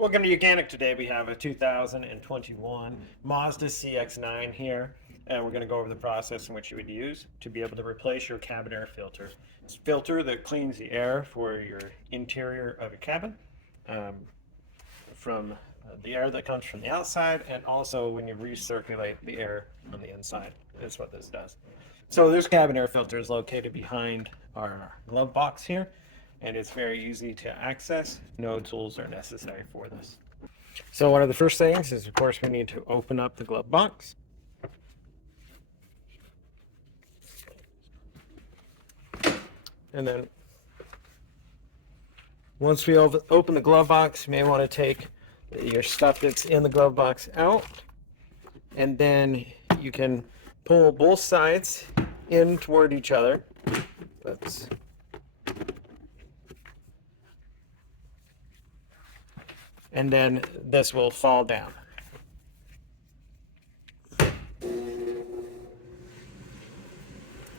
Welcome to Organic. Today we have a 2021 Mazda CX-9 here, and we're going to go over the process in which you would use to be able to replace your cabin air filter. It's a filter that cleans the air for your interior of your cabin from the air that comes from the outside, and also when you recirculate the air on the inside. That's what this does. So this cabin air filter is located behind our glove box here, and it's very easy to access. No tools are necessary for this. So one of the first things is, of course, we need to open up the glove box. And then once we open the glove box, you may want to take your stuff that's in the glove box out, and then you can pull both sides in toward each other. Oops. And then this will fall down.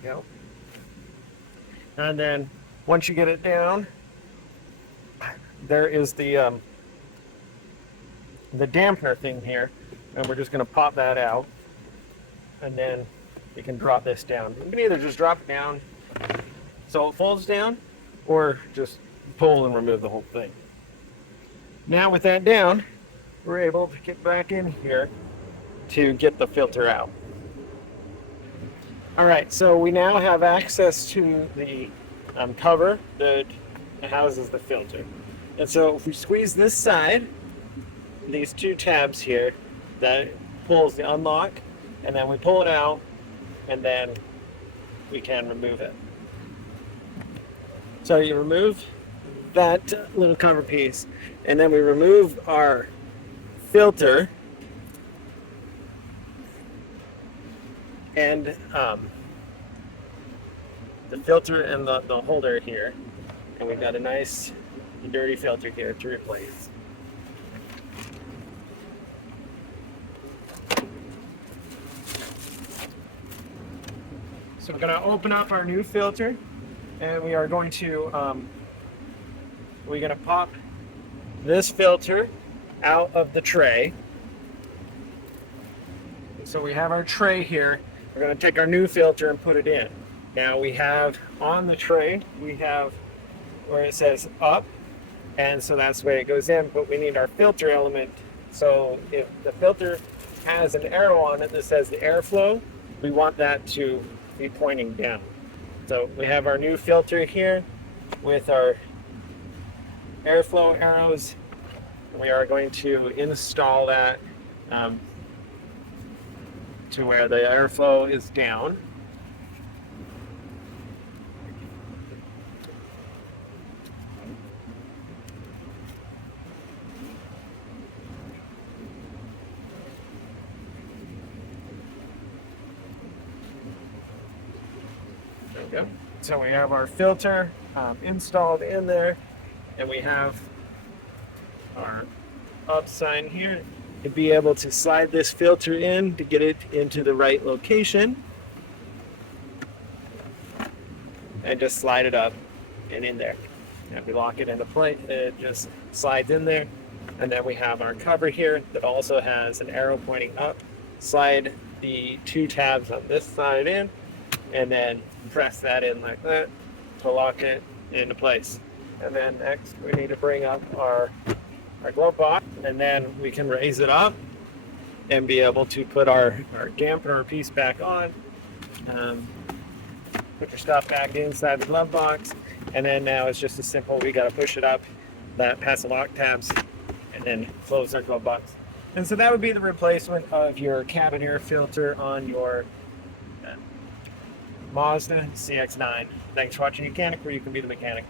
Yep. And then once you get it down, there is the dampener thing here, and we're just going to pop that out, and then you can drop this down. You can either just drop it down so it falls down, or just pull and remove the whole thing. Now with that down, we're able to get back in here to get the filter out. All right, so we now have access to the cover that houses the filter. And so if we squeeze this side, these two tabs here, that pulls the unlock, and then we pull it out, and then we can remove it. So you remove that little cover piece, and then we remove our filter and the filter and the holder here, and we've got a nice dirty filter here to replace. So we're going to open up our new filter, and we are going to pop this filter out of the tray. So we have our tray here. We're going to take our new filter and put it in. Now we have on the tray, we have where it says up, and so that's the way it goes in, but we need our filter element. So if the filter has an arrow on it that says the airflow, we want that to be pointing down. So we have our new filter here with our airflow arrows. We are going to install that to where the airflow is down. There we go. So we have our filter installed in there, and we have our up sign here to be able to slide this filter in to get it into the right location, and just slide it up and in there. And we lock it into place, it just slides in there. And then we have our cover here that also has an arrow pointing up. Slide the two tabs on this side in, and then press that in like that to lock it into place. And then next we need to bring up our glove box, and then we can raise it up and be able to put our dampener piece back on. Put your stuff back inside the glove box, and then now it's just as simple. We got to push it up, that past the lock tabs, and then close our glove box. And so that would be the replacement of your cabin air filter on your Mazda CX-9. Thanks for watching Mechanic, where you can be the mechanic.